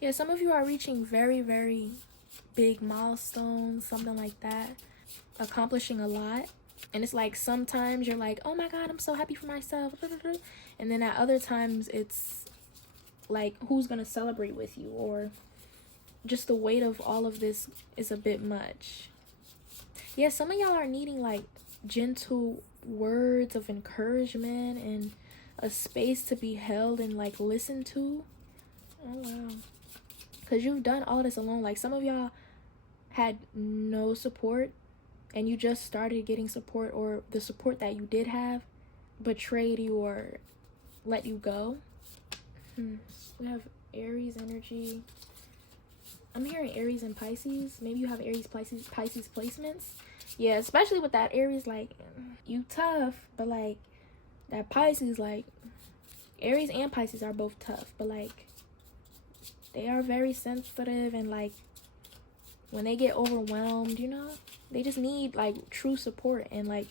Yeah, some of you are reaching very, very big milestones, something like that. Accomplishing a lot. And it's like sometimes you're like, oh my God, I'm so happy for myself. And then at other times it's like who's gonna celebrate with you, or just the weight of all of this is a bit much. Yeah, some of y'all are needing like gentle words of encouragement and a space to be held and like listened to. Oh wow. Because you've done all this alone. Like some of y'all had no support and you just started getting support, or the support that you did have betrayed you or let you go. We have Aries energy. I'm hearing Aries and Pisces. Maybe you have Aries, Pisces placements. Yeah, especially with that Aries, like, you tough, but like that Pisces, like, Aries and Pisces are both tough, but like they are very sensitive, and like when they get overwhelmed, you know, they just need like true support, and like,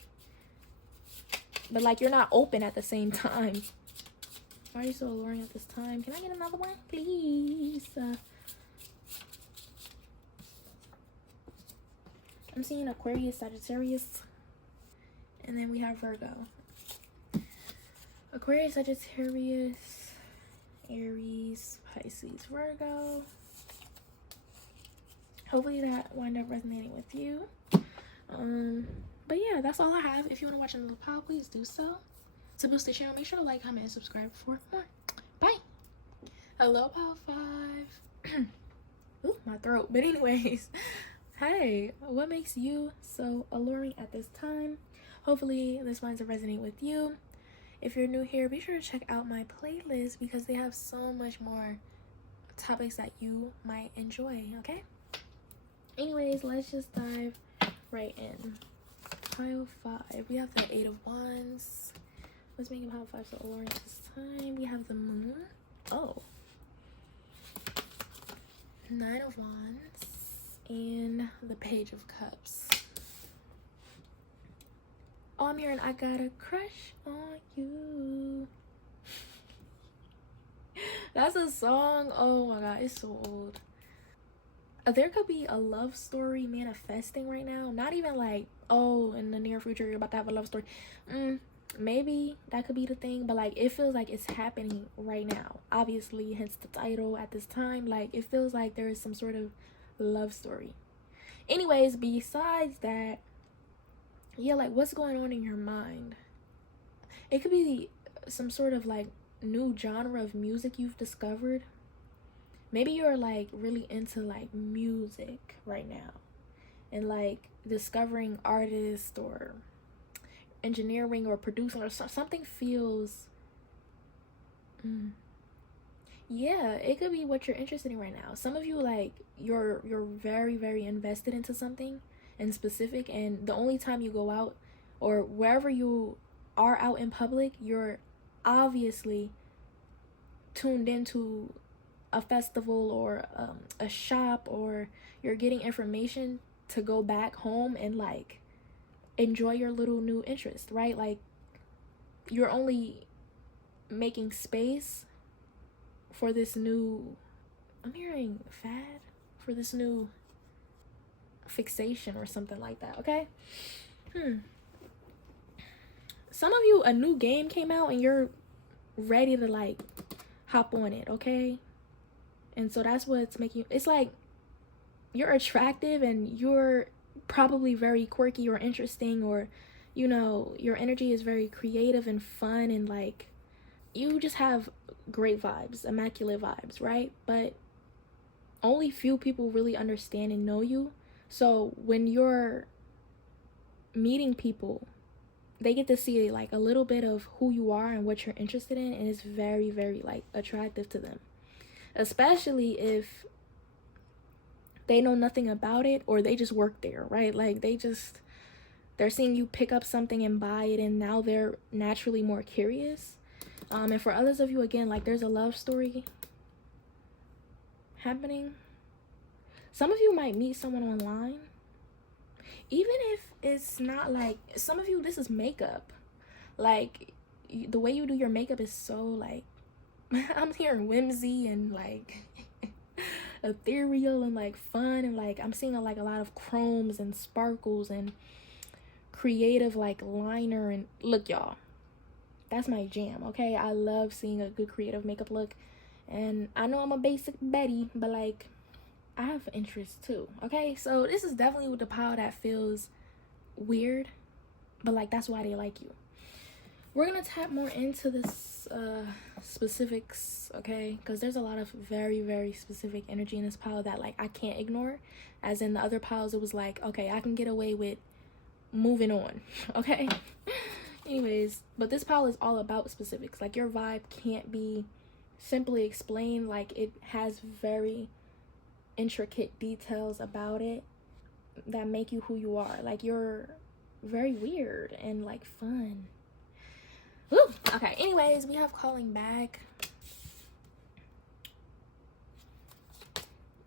but like you're not open at the same time. Why are you so alluring at this time? Can I get another one, please? I'm seeing Aquarius, Sagittarius, and then we have Virgo. Aquarius, Sagittarius, Aries, Pisces, Virgo. Hopefully that wind up resonating with you. But yeah, that's all I have. If you want to watch another pile, please do so. To boost the channel, make sure to like, comment, and subscribe for more. Bye. Hello, pile 5. Ooh, my throat. But anyways, hey, what makes you so alluring at this time? Hopefully this winds up resonating with you. If you're new here, be sure to check out my playlist because they have so much more topics that you might enjoy, okay? Anyways, let's just dive right in. Pile 5. We have the 8 of Wands. Let's make pile 5 so alluring at this time. We have the Moon. Oh. 9 of Wands. And the Page of Cups. Oh, I'm hearing I got a crush on you. That's a song. Oh my god, it's so old. There could be a love story manifesting right now. Not even like, oh, in the near future you're about to have a love story. Maybe that could be the thing, but like it feels like it's happening right now. Obviously, hence the title at this time. Like it feels like there is some sort of love story. Anyways, besides that, yeah, like what's going on in your mind? It could be some sort of like new genre of music you've discovered. Maybe you're like really into like music right now and like discovering artists or engineering or producing, or something feels yeah, it could be what you're interested in right now. Some of you, like, you're very, very invested into something in specific, and the only time you go out or wherever you are out in public, you're obviously tuned into a festival or a shop, or you're getting information to go back home and like enjoy your little new interest, right? Like you're only making space for this new, I'm hearing fad, for this new fixation or something like that, okay? Some of you, a new game came out and you're ready to like hop on it, okay? And so that's what's making you, it's like you're attractive and you're probably very quirky or interesting, or you know, your energy is very creative and fun, and like you just have great vibes, immaculate vibes, right? But only few people really understand and know you. So when you're meeting people, they get to see like a little bit of who you are and what you're interested in, and it's very, very like attractive to them, especially if they know nothing about it or they just work there, right? Like they're seeing you pick up something and buy it, and now they're naturally more curious. And for others of you, again, like there's a love story happening. Some of you might meet someone online, even if it's not like, some of you, this is makeup. Like the way you do your makeup is so like, I'm hearing whimsy and like ethereal and like fun, and like I'm seeing like a lot of chromes and sparkles and creative like liner. And look, y'all, that's my jam, okay? I love seeing a good creative makeup look, And I know I'm a basic Betty, but like, I have interests too. Okay, so this is definitely with the pile that feels weird, but like that's why they like you. We're gonna tap more into this specifics, okay? Because there's a lot of very, very specific energy in this pile that like I can't ignore. As in the other piles, it was like, okay, I can get away with moving on, okay? Anyways, but this pile is all about specifics. Like your vibe can't be simply explained. Like it has very intricate details about it that make you who you are. Like you're very weird and like fun. Woo! Okay, anyways, we have calling back.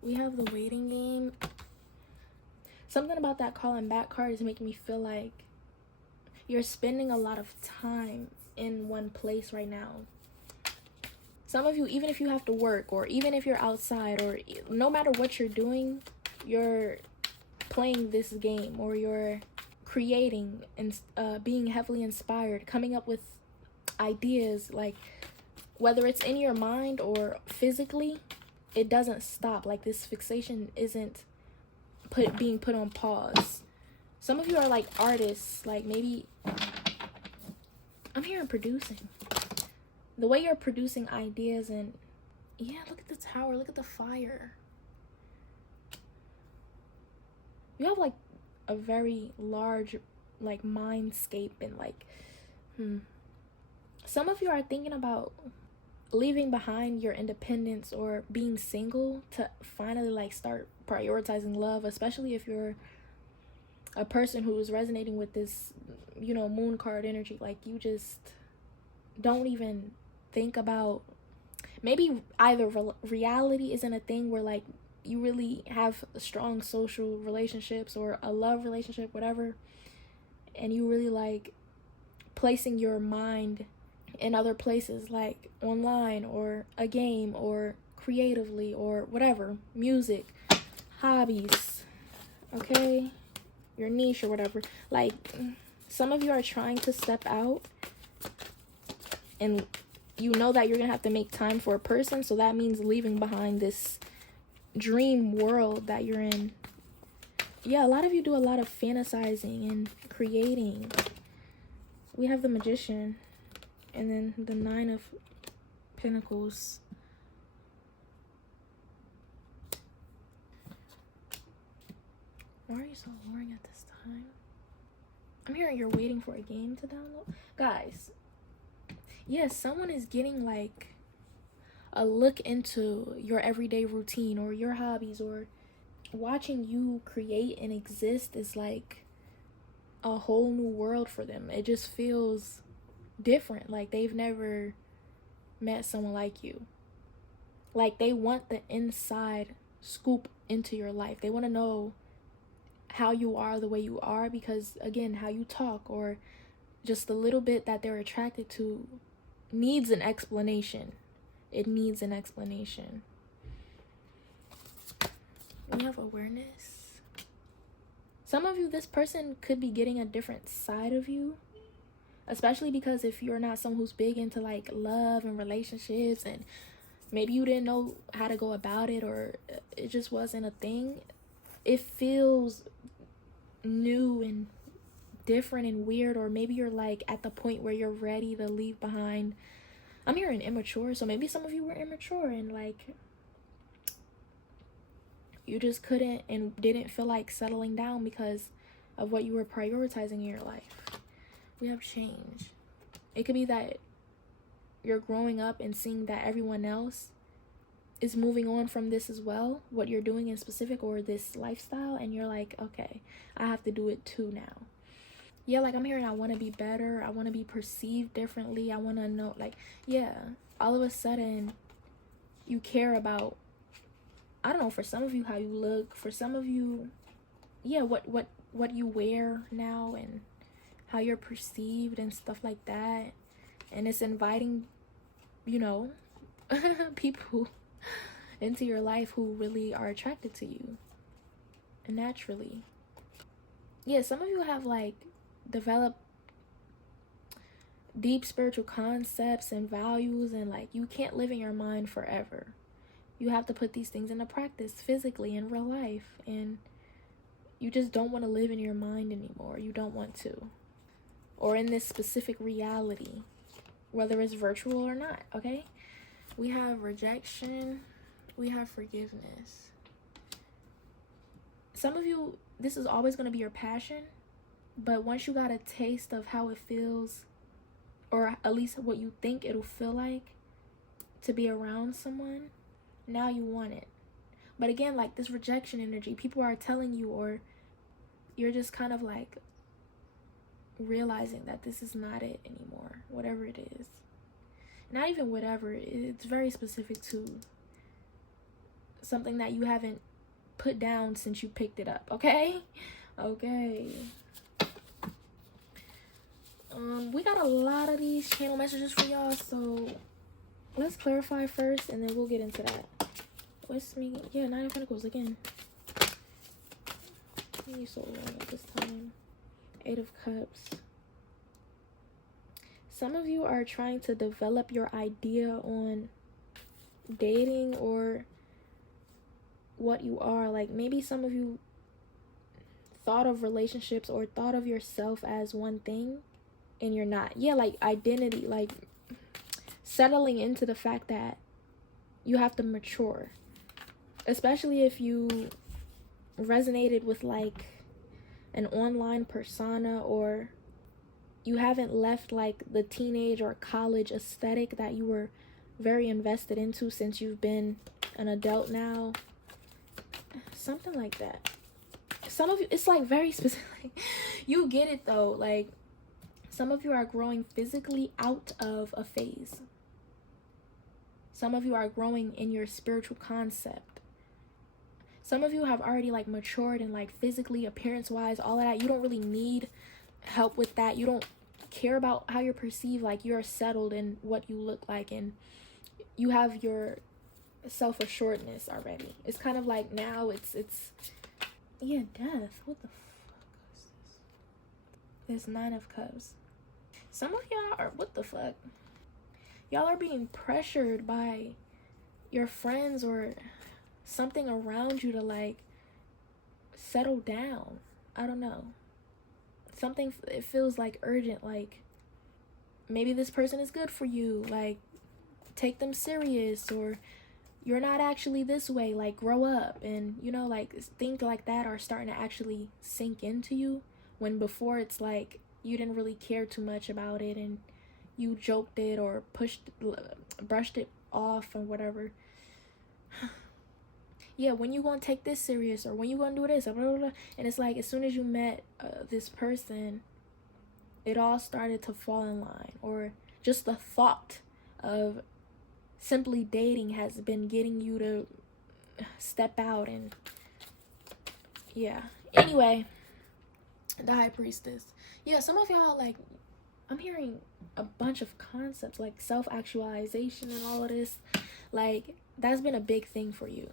We have the waiting game. Something about that calling back card is making me feel like you're spending a lot of time in one place right now. Some of you, even if you have to work, or even if you're outside, or no matter what you're doing, you're playing this game, or you're creating and being heavily inspired, coming up with ideas. Like whether it's in your mind or physically, it doesn't stop. Like this fixation isn't being put on pause. Some of you are like artists. Like maybe I'm hearing producing. The way you're producing ideas, and yeah, look at the tower, look at the fire. You have like a very large like mindscape, and like some of you are thinking about leaving behind your independence or being single to finally like start prioritizing love, especially if you're a person who is resonating with this, you know, moon card energy. Like you just don't even think about, maybe either reality isn't a thing where like you really have strong social relationships or a love relationship, whatever, and you really like placing your mind in other places, like online or a game or creatively or whatever, music, hobbies, okay, your niche or whatever. Like some of you are trying to step out, and you know that you're gonna have to make time for a person, so that means leaving behind this dream world that you're in. Yeah, a lot of you do a lot of fantasizing and creating. We have the Magician, and then the 9 of Pentacles. Why are you so alluring at this time? I'm hearing you're waiting for a game to download. Guys, yes, someone is getting like a look into your everyday routine or your hobbies, or watching you create and exist is like a whole new world for them. It just feels different. Like they've never met someone like you. Like they want the inside scoop into your life. They want to know how you are the way you are, because again, how you talk or just the little bit that they're attracted to needs an explanation. It needs an explanation. We have awareness. Some of you, this person could be getting a different side of you, especially because if you're not someone who's big into like love and relationships, and maybe you didn't know how to go about it, or it just wasn't a thing, it feels new and different and weird. Or maybe you're like at the point where you're ready to leave behind, I'm hearing immature, so maybe some of you were immature and like you just couldn't and didn't feel like settling down because of what you were prioritizing in your life. We have change. It could be that you're growing up and seeing that everyone else is moving on from this as well, what you're doing in specific, or this lifestyle, and you're like, okay, I have to do it too now. Yeah, like I'm hearing I want to be better, I want to be perceived differently, I want to know, like, yeah, all of a sudden you care about, I don't know, for some of you how you look, for some of you, yeah, what you wear now and how you're perceived and stuff like that. And it's inviting, you know, people into your life who really are attracted to you naturally. Yeah, some of you have like developed deep spiritual concepts and values, and like you can't live in your mind forever. You have to put these things into practice physically in real life, and you just don't want to live in your mind anymore. You don't want to, or in this specific reality, whether it's virtual or not. Okay, we have rejection, we have forgiveness. Some of you, this is always going to be your passion, but once you got a taste of how it feels, or at least what you think it'll feel like to be around someone, now you want it. But again, like this rejection energy, people are telling you, or you're just kind of like realizing that this is not it anymore, whatever it is. Not even whatever, it's very specific to something that you haven't put down since you picked it up. Okay. We got a lot of these channel messages for y'all, so let's clarify first and then we'll get into that. What's me? Yeah, Nine of Pentacles again. You're so long at this time. Eight of Cups. Some of you are trying to develop your idea on dating or what you are. Like maybe some of you thought of relationships or thought of yourself as one thing and you're not. Yeah, like identity, like settling into the fact that you have to mature. Especially if you resonated with like an online persona, or you haven't left like the teenage or college aesthetic that you were very invested into since you've been an adult now. Something like that. Some of you, it's like very specific. You get it though. Like some of you are growing physically out of a phase. Some of you are growing in your spiritual concept. Some of you have already like matured and like physically, appearance wise, all of that. You don't really need help with that. You don't care about how you're perceived. Like you're settled in what you look like, and you have your self-assuredness already. It's kind of like now it's yeah, death. What the fuck is this? There's Nine of Cups. Some of y'all are, what the fuck? Y'all are being pressured by your friends or something around you to like settle down. I don't know. Something, it feels like urgent, like maybe this person is good for you, like take them serious, or you're not actually this way, like grow up. And you know, like things like that are starting to actually sink into you, when before it's like you didn't really care too much about it and you joked it or brushed it off or whatever. Yeah, when you gonna take this serious, or when you gonna do this, blah, blah, blah. And it's like as soon as you met this person, it all started to fall in line, or just the thought of simply dating has been getting you to step out. And yeah, anyway, the High Priestess. Yeah, some of y'all, like, I'm hearing a bunch of concepts like self-actualization and all of this. Like that's been a big thing for you.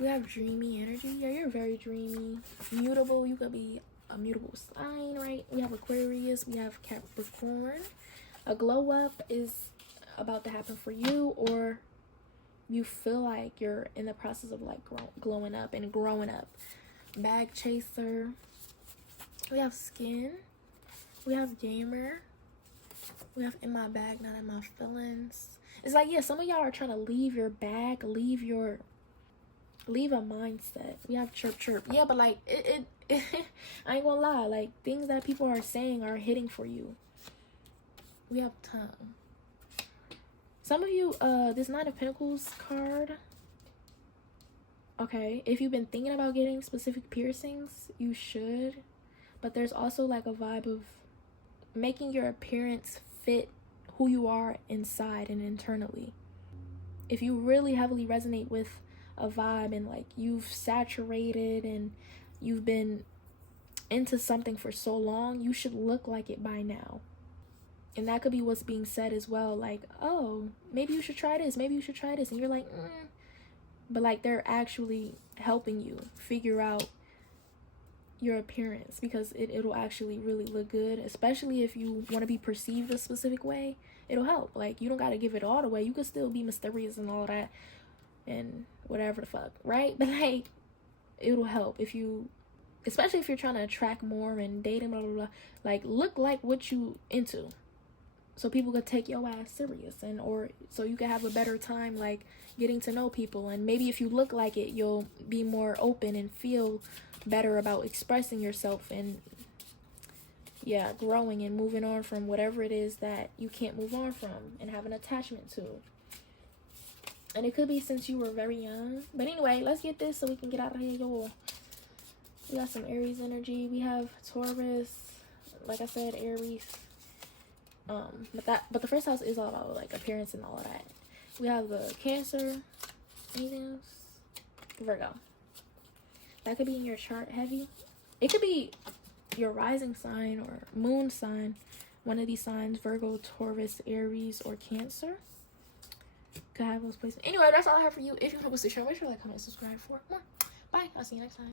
We have dreamy energy. Yeah, you're very dreamy. Mutable. You could be a mutable sign, right? We have Aquarius. We have Capricorn. A glow up is about to happen for you, or you feel like you're in the process of like glowing up and growing up. Bag chaser. We have skin. We have gamer. We have in my bag, not in my feelings. It's like, yeah, some of y'all are trying to leave your bag, leave a mindset. We have chirp chirp. Yeah, but like it I ain't gonna lie, like things that people are saying are hitting for you. We have tongue. Some of you, this Nine of Pentacles card. Okay, if you've been thinking about getting specific piercings, you should. But there's also like a vibe of making your appearance fit who you are inside and internally. If you really heavily resonate with a vibe and like you've saturated and you've been into something for so long, you should look like it by now. And that could be what's being said as well, like, oh, maybe you should try this, maybe you should try this, and you're like, but like they're actually helping you figure out your appearance, because it'll actually really look good, especially if you want to be perceived a specific way. It'll help. Like, you don't got to give it all away. You can still be mysterious and all that and whatever the fuck, right? But like, it'll help if you, especially if you're trying to attract more and dating, blah blah blah. Like, look like what you into, so people could take your ass serious, and or so you can have a better time like getting to know people. And maybe if you look like it, you'll be more open and feel better about expressing yourself and yeah, growing and moving on from whatever it is that you can't move on from and have an attachment to. And it could be since you were very young. But anyway, let's get this so we can get out of here, y'all. We got some Aries energy. We have Taurus, like I said, Aries. But the first house is all about like appearance and all of that. We have the Cancer, anything else? Virgo. That could be in your chart heavy. It could be your rising sign or moon sign. One of these signs, Virgo, Taurus, Aries, or Cancer. Could have those places. Anyway, that's all I have for you. If you want to share, make sure to like, comment, subscribe for more. Bye. I'll see you next time.